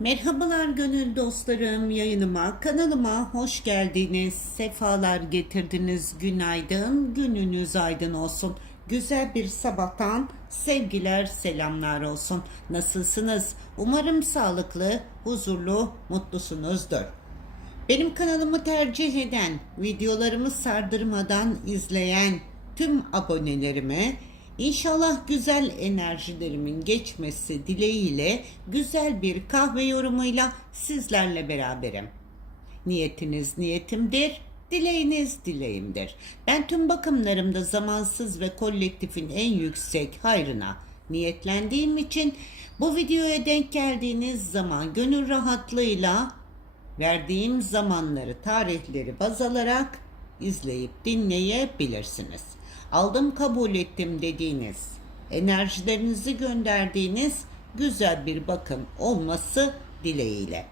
Merhabalar gönül dostlarım yayınıma kanalıma hoş geldiniz. Sefalar getirdiniz günaydın gününüz aydın olsun. Güzel bir sabahtan sevgiler selamlar olsun. Nasılsınız? Umarım sağlıklı huzurlu mutlusunuzdur. Benim kanalımı tercih eden videolarımı sardırmadan izleyen tüm abonelerime İnşallah güzel enerjilerimin geçmesi dileğiyle güzel bir kahve yorumuyla sizlerle beraberim. Niyetiniz niyetimdir, dileğiniz dileğimdir. Ben tüm bakımlarımda zamansız ve kolektifin en yüksek hayrına niyetlendiğim için bu videoya denk geldiğiniz zaman gönül rahatlığıyla verdiğim zamanları, tarihleri baz alarak izleyip dinleyebilirsiniz. Aldım kabul ettim dediğiniz, enerjilerinizi gönderdiğiniz güzel bir bakım olması dileğiyle.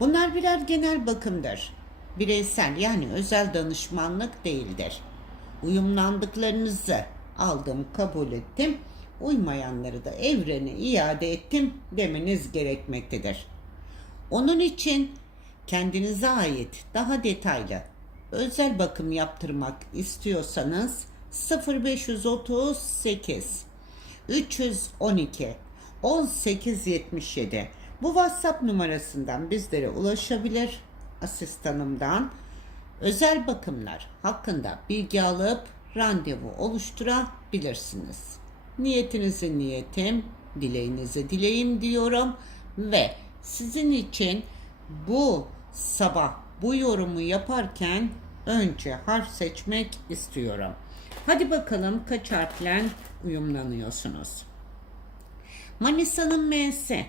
Bunlar birer genel bakımdır. Bireysel yani özel danışmanlık değildir. Uyumlandıklarınızı aldım, kabul ettim. Uymayanları da evrene iade ettim demeniz gerekmektedir. Onun için kendinize ait daha detaylı özel bakım yaptırmak istiyorsanız 0538 312 1877 bu WhatsApp numarasından bizlere ulaşabilir asistanımdan özel bakımlar hakkında bilgi alıp randevu oluşturabilirsiniz. Niyetinizi niyetim, dileğinizi dileğim diyorum ve sizin için bu sabah bu yorumu yaparken önce harf seçmek istiyorum. Hadi bakalım kaç harfle uyumlanıyorsunuz. Manisa'nın M'si.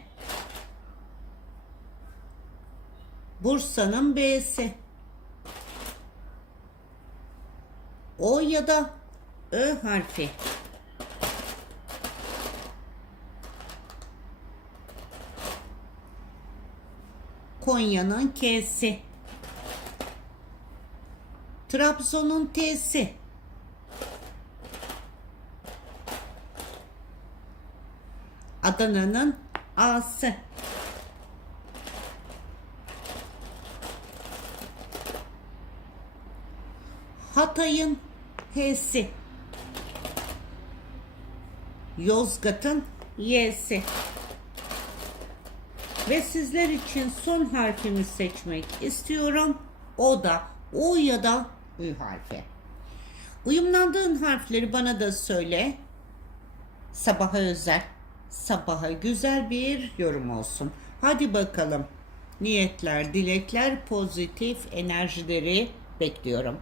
Bursa'nın B'si. O ya da Ö harfi. Konya'nın K'si. Trabzon'un T'si. Adana'nın A'sı. Hatay'ın H'si. Yozgat'ın Y'si. Ve sizler için son harfimi seçmek istiyorum. O da U ya da Ü harfi. Uyumlandığın harfleri bana da söyle. Sabaha özel, sabaha güzel bir yorum olsun. Hadi bakalım. Niyetler, dilekler, pozitif enerjileri bekliyorum.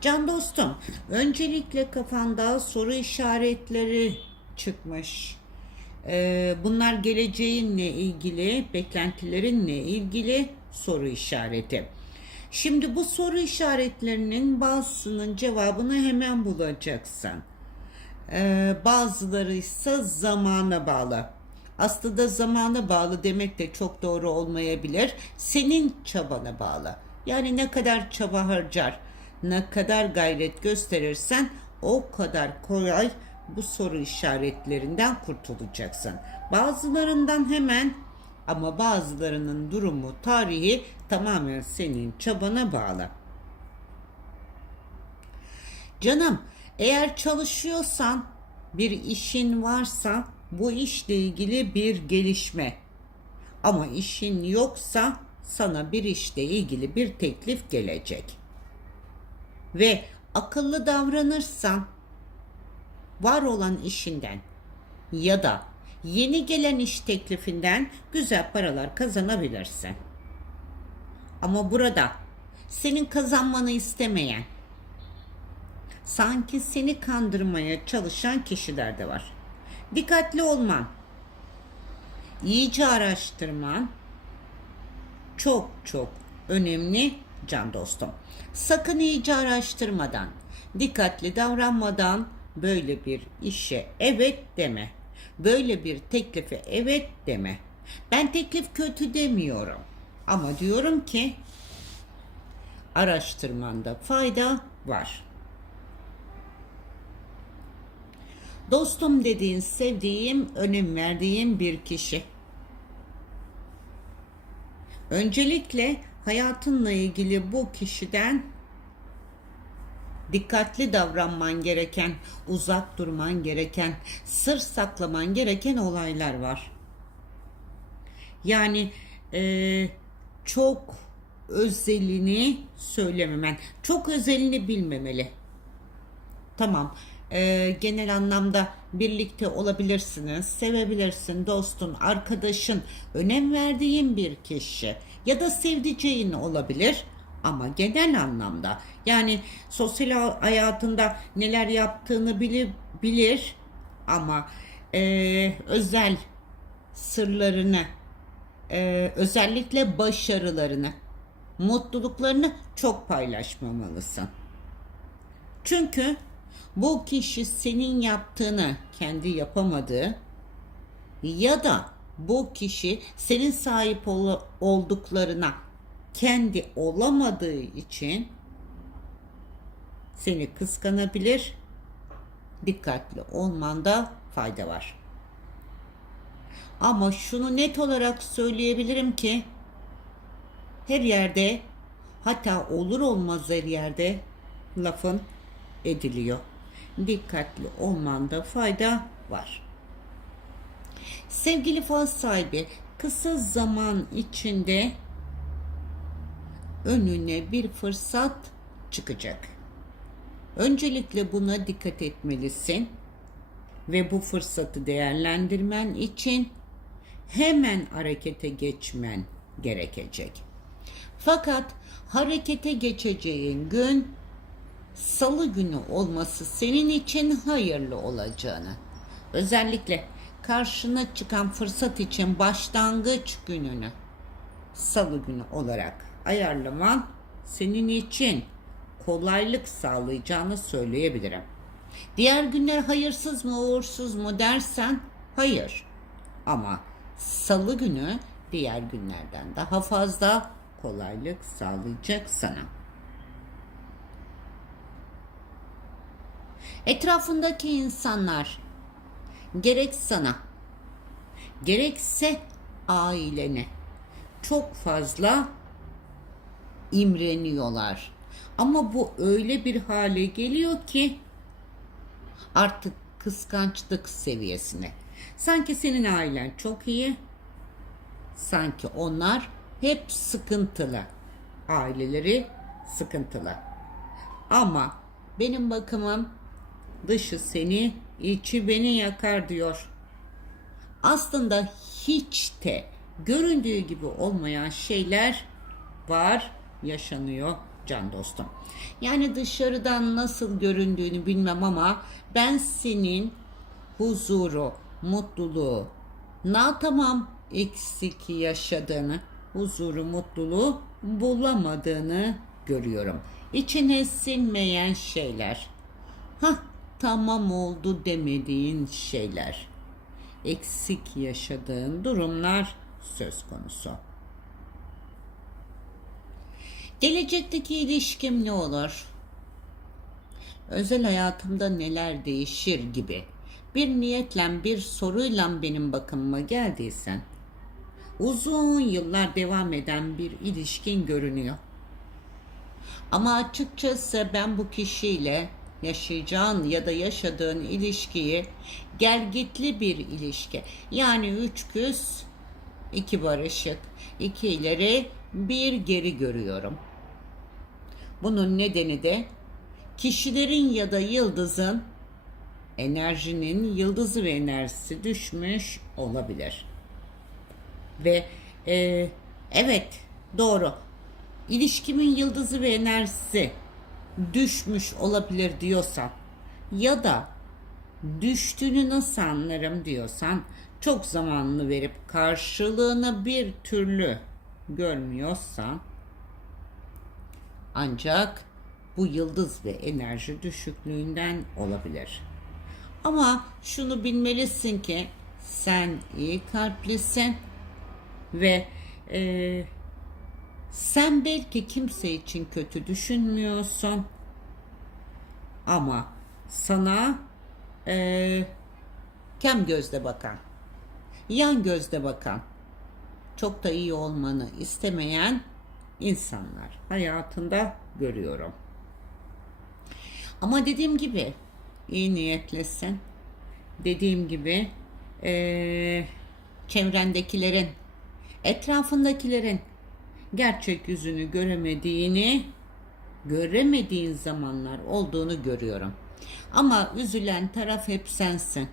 Can dostum, öncelikle kafanda soru işaretleri çıkmış. Ee, bunlar geleceğinle ilgili, beklentilerinle ilgili soru işareti. Şimdi bu soru işaretlerinin bazısının cevabını hemen bulacaksın. Ee, bazıları ise zamana bağlı. Aslında zamana bağlı demek de çok doğru olmayabilir. Senin çabana bağlı. Yani ne kadar çaba harcar, ne kadar gayret gösterirsen o kadar kolay bu soru işaretlerinden kurtulacaksın. Bazılarından hemen ama bazılarının durumu, tarihi tamamen senin çabana bağlı. Canım, eğer çalışıyorsan, bir işin varsa bu işle ilgili bir gelişme. Ama işin yoksa sana bir işle ilgili bir teklif gelecek. Ve akıllı davranırsan var olan işinden ya da yeni gelen iş teklifinden güzel paralar kazanabilirsin. Ama burada senin kazanmanı istemeyen, sanki seni kandırmaya çalışan kişiler de var. Dikkatli olman, iyice araştırman çok çok önemli can dostum. Sakın iyice araştırmadan, dikkatli davranmadan böyle bir işe evet deme. Böyle bir teklife evet deme. Ben teklif kötü demiyorum. Ama diyorum ki araştırmanda fayda var. Dostum dediğin, sevdiğim, önem verdiğim bir kişi. Öncelikle hayatınla ilgili bu kişiden dikkatli davranman gereken, uzak durman gereken, sır saklaman gereken olaylar var. Yani eee, çok özelini söylememen, çok özelini bilmemeli. Tamam. Eee, genel anlamda birlikte olabilirsiniz, sevebilirsin, dostun, arkadaşın, önem verdiğin bir kişi ya da sevdiceğin olabilir. Ama genel anlamda yani sosyal hayatında neler yaptığını bilir, bilir ama eee, özel sırlarını, eee, özellikle başarılarını, mutluluklarını çok paylaşmamalısın. Çünkü bu kişi senin yaptığını kendi yapamadığı ya da bu kişi senin sahip ol- olduklarına kendi olamadığı için seni kıskanabilir. Dikkatli olmanda fayda var. Ama şunu net olarak söyleyebilirim ki her yerde hatta olur olmaz her yerde lafın ediliyor. Dikkatli olmanda fayda var. Sevgili faz sahibi kısa zaman içinde önüne bir fırsat çıkacak. Öncelikle buna dikkat etmelisin ve bu fırsatı değerlendirmen için hemen harekete geçmen gerekecek. Fakat harekete geçeceğin gün salı günü olması senin için hayırlı olacağını, özellikle karşına çıkan fırsat için başlangıç gününü salı günü olarak ayarlaman senin için kolaylık sağlayacağını söyleyebilirim. Diğer günler hayırsız mı uğursuz mu dersen hayır. Ama salı günü diğer günlerden daha fazla kolaylık sağlayacak sana. Etrafındaki insanlar gerek sana gerekse ailene çok fazla imreniyorlar. Ama bu öyle bir hale geliyor ki artık kıskançlık seviyesine. Sanki senin ailen çok iyi. Sanki onlar hep sıkıntılı. Aileleri sıkıntılı. Ama benim bakımım dışı seni, içi beni yakar diyor. Aslında hiç de göründüğü gibi olmayan şeyler var, yaşanıyor can dostum. Yani dışarıdan nasıl göründüğünü bilmem ama ben senin huzuru, mutluluğu, na tamam eksik yaşadığını, huzuru, mutluluğu bulamadığını görüyorum. İçine sinmeyen şeyler. Hah tamam oldu demediğin şeyler. Eksik yaşadığın durumlar söz konusu. Gelecekteki ilişkim ne olur? Özel hayatımda neler değişir gibi bir niyetle bir soruyla benim bakımıma geldiysen uzun yıllar devam eden bir ilişkin görünüyor. Ama açıkçası ben bu kişiyle yaşayacağın ya da yaşadığın ilişkiyi gelgitli bir ilişki. Yani üç küs, iki barışık, iki ileri, bir geri görüyorum. Bunun nedeni de kişilerin ya da yıldızın enerjinin yıldızı ve enerjisi düşmüş olabilir. Ve e, evet doğru ilişkimin yıldızı ve enerjisi düşmüş olabilir diyorsan ya da düştüğünü nasıl anlarım diyorsan çok zamanını verip karşılığını bir türlü görmüyorsan ancak bu yıldız ve enerji düşüklüğünden olabilir. Ama şunu bilmelisin ki sen iyi kalplisin ve e, sen belki kimse için kötü düşünmüyorsun ama sana e, kem gözle bakan, yan gözle bakan çok da iyi olmanı istemeyen insanlar hayatında görüyorum. Ama dediğim gibi iyi niyetlisin. Dediğim gibi eee, çevrendekilerin, etrafındakilerin gerçek yüzünü göremediğini, göremediğin zamanlar olduğunu görüyorum. Ama üzülen taraf hep sensin.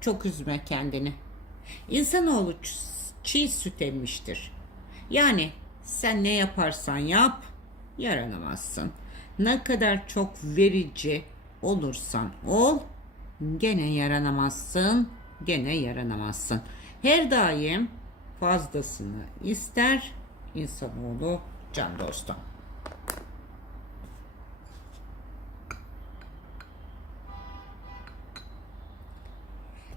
Çok üzme kendini. İnsanoğlu çiğ süt emmiştir. Yani sen ne yaparsan yap yaranamazsın. Ne kadar çok verici olursan ol gene yaranamazsın, gene yaranamazsın. Her daim fazlasını ister insanoğlu can dostum.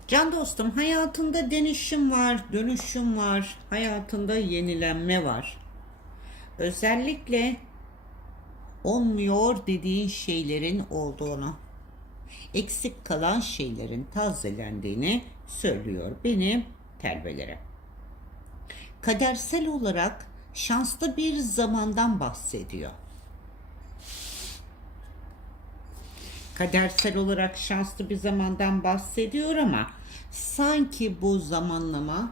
Can dostum hayatında denişim var, dönüşüm var, hayatında yenilenme var. Özellikle olmuyor dediğin şeylerin olduğunu, eksik kalan şeylerin tazelendiğini söylüyor benim terbelerim. Kadersel olarak şanslı bir zamandan bahsediyor. kadersel olarak şanslı bir zamandan bahsediyor ama sanki bu zamanlama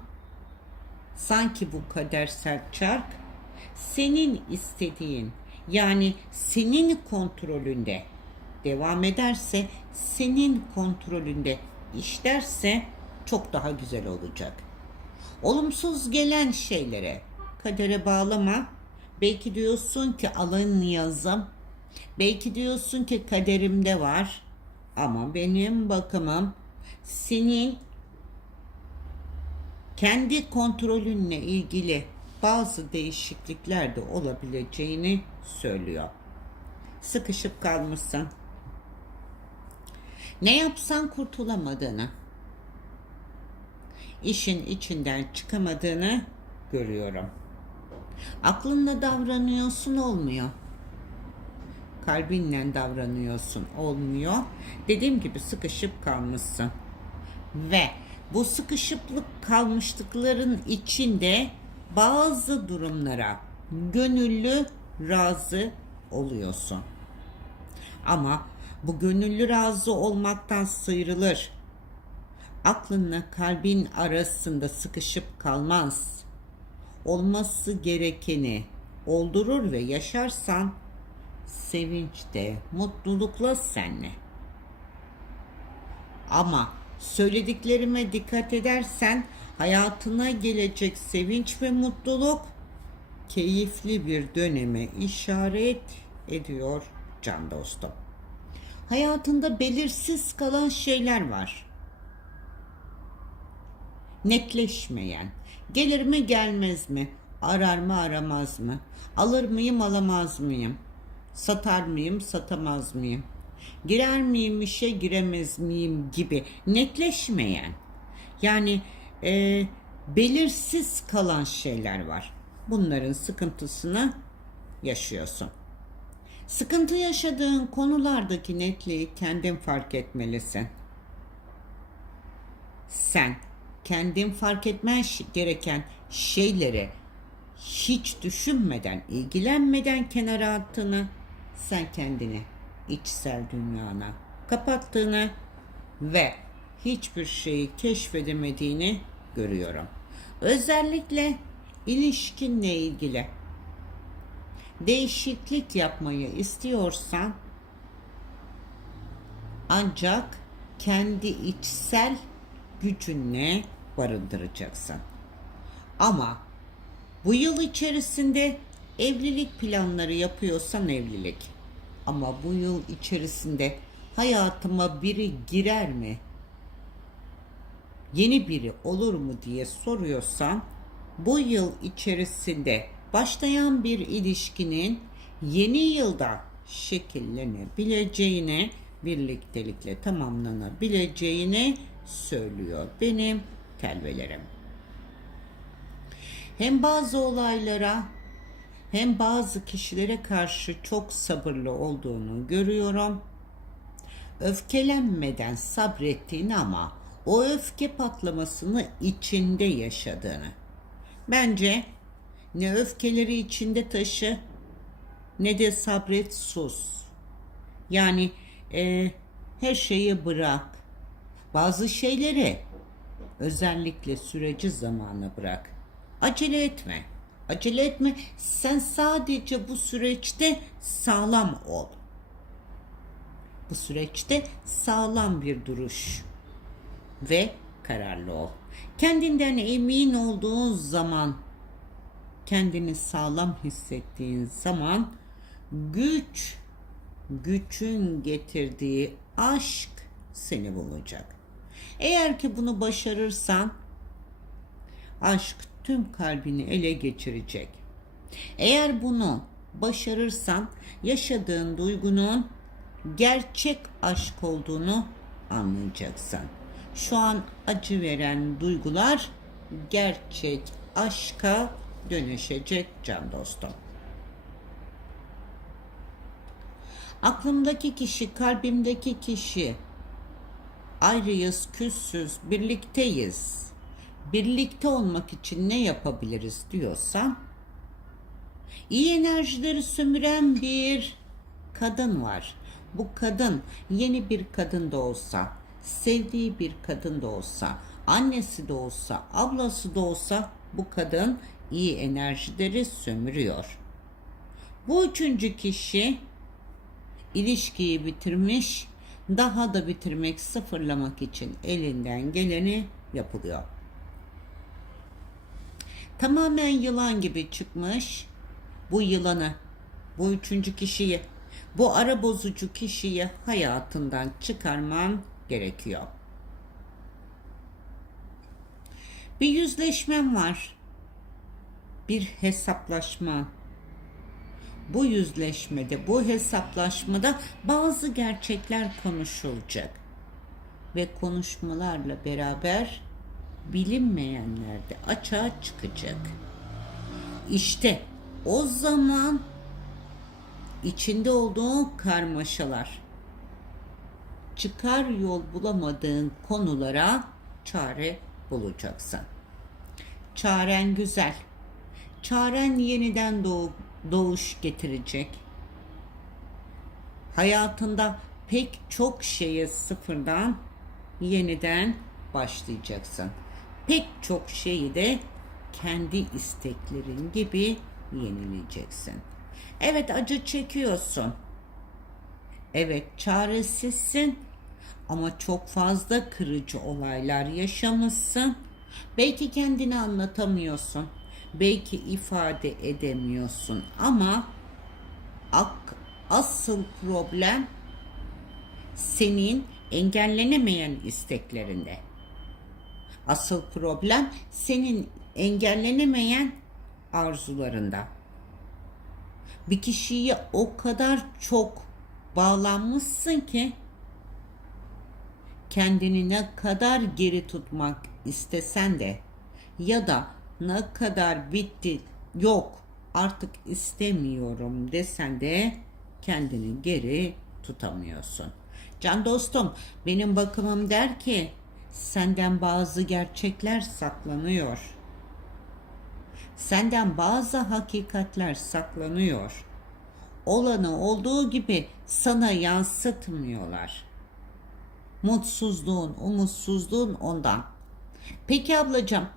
sanki bu kadersel çark senin istediğin yani senin kontrolünde devam ederse senin kontrolünde işlerse çok daha güzel olacak. Olumsuz gelen şeylere kadere bağlama. Belki diyorsun ki alın yazım Belki diyorsun ki kaderimde var ama benim bakımım senin kendi kontrolünle ilgili bazı değişiklikler de olabileceğini söylüyor. Sıkışıp kalmışsın. Ne yapsan kurtulamadığını, işin içinden çıkamadığını görüyorum. Aklınla davranıyorsun olmuyor kalbinle davranıyorsun olmuyor. Dediğim gibi sıkışıp kalmışsın. Ve bu sıkışıplık kalmışlıkların içinde bazı durumlara gönüllü razı oluyorsun. Ama bu gönüllü razı olmaktan sıyrılır. Aklınla kalbin arasında sıkışıp kalmaz. Olması gerekeni oldurur ve yaşarsan sevinçte, mutlulukla senle. Ama söylediklerime dikkat edersen hayatına gelecek sevinç ve mutluluk keyifli bir döneme işaret ediyor can dostum. Hayatında belirsiz kalan şeyler var. Netleşmeyen, gelir mi gelmez mi, arar mı aramaz mı, alır mıyım alamaz mıyım, satar mıyım, satamaz mıyım? Girer miyim işe, giremez miyim gibi netleşmeyen yani e, belirsiz kalan şeyler var. Bunların sıkıntısını yaşıyorsun. Sıkıntı yaşadığın konulardaki netliği kendin fark etmelisin. Sen kendin fark etmen gereken şeyleri hiç düşünmeden, ilgilenmeden kenara attığını sen kendini içsel dünyana kapattığını ve hiçbir şeyi keşfedemediğini görüyorum. Özellikle ilişkinle ilgili değişiklik yapmayı istiyorsan ancak kendi içsel gücünle barındıracaksın. Ama bu yıl içerisinde evlilik planları yapıyorsan evlilik. Ama bu yıl içerisinde hayatıma biri girer mi? Yeni biri olur mu diye soruyorsan bu yıl içerisinde başlayan bir ilişkinin yeni yılda şekillenebileceğine, birliktelikle tamamlanabileceğini söylüyor benim telvelerim. Hem bazı olaylara hem bazı kişilere karşı çok sabırlı olduğunu görüyorum. Öfkelenmeden sabrettiğini ama o öfke patlamasını içinde yaşadığını. Bence ne öfkeleri içinde taşı ne de sabret sus. Yani e, her şeyi bırak. Bazı şeyleri özellikle süreci zamana bırak. Acele etme. Acele etme. Sen sadece bu süreçte sağlam ol. Bu süreçte sağlam bir duruş ve kararlı ol. Kendinden emin olduğun zaman, kendini sağlam hissettiğin zaman güç, gücün getirdiği aşk seni bulacak. Eğer ki bunu başarırsan aşk tüm kalbini ele geçirecek. Eğer bunu başarırsan yaşadığın duygunun gerçek aşk olduğunu anlayacaksın. Şu an acı veren duygular gerçek aşka dönüşecek can dostum. Aklımdaki kişi, kalbimdeki kişi ayrıyız, küssüz, birlikteyiz. Birlikte olmak için ne yapabiliriz diyorsan iyi enerjileri sömüren bir kadın var. Bu kadın yeni bir kadın da olsa, sevdiği bir kadın da olsa, annesi de olsa, ablası da olsa bu kadın iyi enerjileri sömürüyor. Bu üçüncü kişi ilişkiyi bitirmiş, daha da bitirmek, sıfırlamak için elinden geleni yapılıyor. Tamamen yılan gibi çıkmış. Bu yılanı, bu üçüncü kişiyi, bu ara bozucu kişiyi hayatından çıkarman gerekiyor. Bir yüzleşmem var. Bir hesaplaşma. Bu yüzleşmede, bu hesaplaşmada bazı gerçekler konuşulacak. Ve konuşmalarla beraber bilinmeyenler de açığa çıkacak. İşte o zaman içinde olduğun karmaşalar, çıkar yol bulamadığın konulara çare bulacaksın. Çaren güzel. Çaren yeniden doğu, doğuş getirecek. Hayatında pek çok şeye sıfırdan yeniden başlayacaksın. Pek çok şeyi de kendi isteklerin gibi yenileyeceksin. Evet acı çekiyorsun. Evet çaresizsin ama çok fazla kırıcı olaylar yaşamışsın. Belki kendini anlatamıyorsun. Belki ifade edemiyorsun ama asıl problem senin engellenemeyen isteklerinde. Asıl problem senin engellenemeyen arzularında. Bir kişiye o kadar çok bağlanmışsın ki kendini ne kadar geri tutmak istesen de ya da ne kadar bitti yok artık istemiyorum desen de kendini geri tutamıyorsun. Can dostum benim bakımım der ki senden bazı gerçekler saklanıyor. Senden bazı hakikatler saklanıyor. Olanı olduğu gibi sana yansıtmıyorlar. Mutsuzluğun, umutsuzluğun ondan. Peki ablacığım,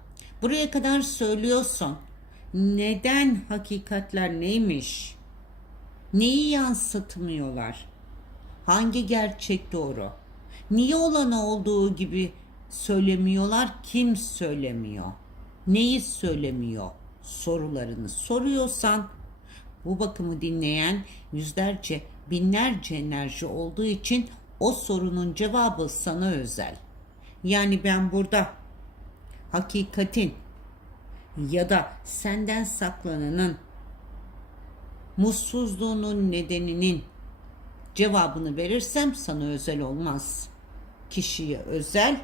buraya kadar söylüyorsun. Neden hakikatler neymiş? Neyi yansıtmıyorlar? Hangi gerçek doğru? Niye olanı olduğu gibi söylemiyorlar? Kim söylemiyor? Neyi söylemiyor? Sorularını soruyorsan bu bakımı dinleyen yüzlerce, binlerce enerji olduğu için o sorunun cevabı sana özel. Yani ben burada hakikatin ya da senden saklananın mutsuzluğunun nedeninin cevabını verirsem sana özel olmaz. Kişiye özel.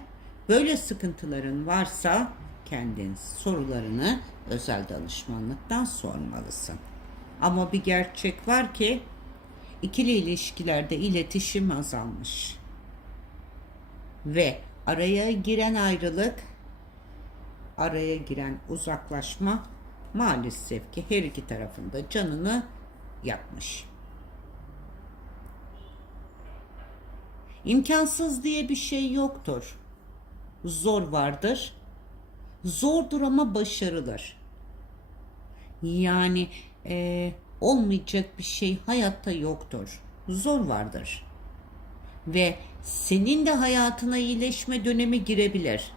Böyle sıkıntıların varsa kendin sorularını özel danışmanlıktan sormalısın. Ama bir gerçek var ki ikili ilişkilerde iletişim azalmış. Ve araya giren ayrılık, araya giren uzaklaşma maalesef ki her iki tarafında canını yakmış. İmkansız diye bir şey yoktur. Zor vardır. Zordur ama başarılır. Yani eee, olmayacak bir şey hayatta yoktur. Zor vardır. Ve senin de hayatına iyileşme dönemi girebilir.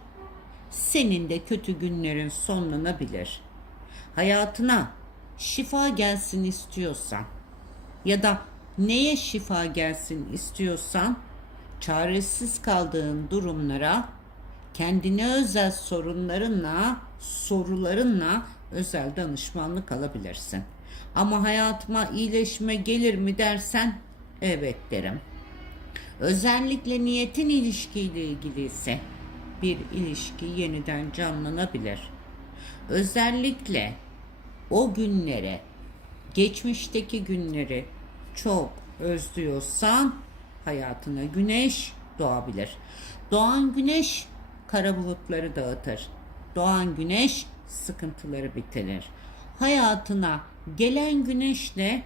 Senin de kötü günlerin sonlanabilir. Hayatına şifa gelsin istiyorsan ya da neye şifa gelsin istiyorsan çaresiz kaldığın durumlara kendine özel sorunlarınla, sorularınla özel danışmanlık alabilirsin. Ama hayatıma iyileşme gelir mi dersen evet derim. Özellikle niyetin ilişkiyle ilgili ise bir ilişki yeniden canlanabilir. Özellikle o günlere, geçmişteki günleri çok özlüyorsan hayatına güneş doğabilir. Doğan güneş kara bulutları dağıtır. Doğan güneş sıkıntıları bitirir. Hayatına gelen güneşle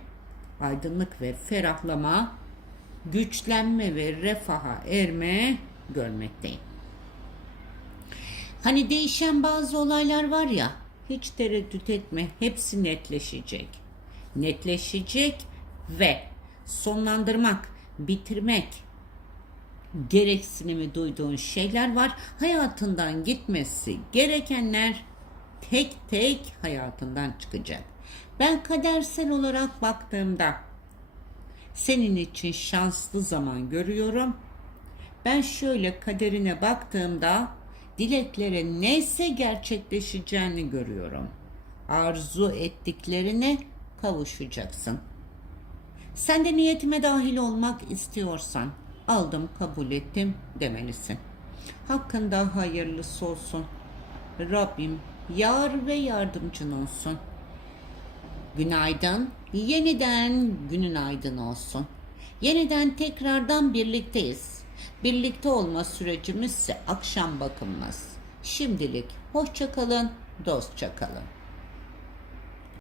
aydınlık ve ferahlama, güçlenme ve refaha erme görmekteyim. Hani değişen bazı olaylar var ya, hiç tereddüt etme, hepsi netleşecek. Netleşecek ve sonlandırmak, bitirmek gereksinimi duyduğun şeyler var. Hayatından gitmesi gerekenler tek tek hayatından çıkacak. Ben kadersel olarak baktığımda senin için şanslı zaman görüyorum. Ben şöyle kaderine baktığımda dileklere neyse gerçekleşeceğini görüyorum. Arzu ettiklerine kavuşacaksın. Sen de niyetime dahil olmak istiyorsan aldım kabul ettim demelisin. Hakkında hayırlısı olsun. Rabbim yar ve yardımcın olsun. Günaydın. Yeniden günün aydın olsun. Yeniden tekrardan birlikteyiz. Birlikte olma sürecimiz ise akşam bakılmaz. Şimdilik hoşça kalın, dostça kalın.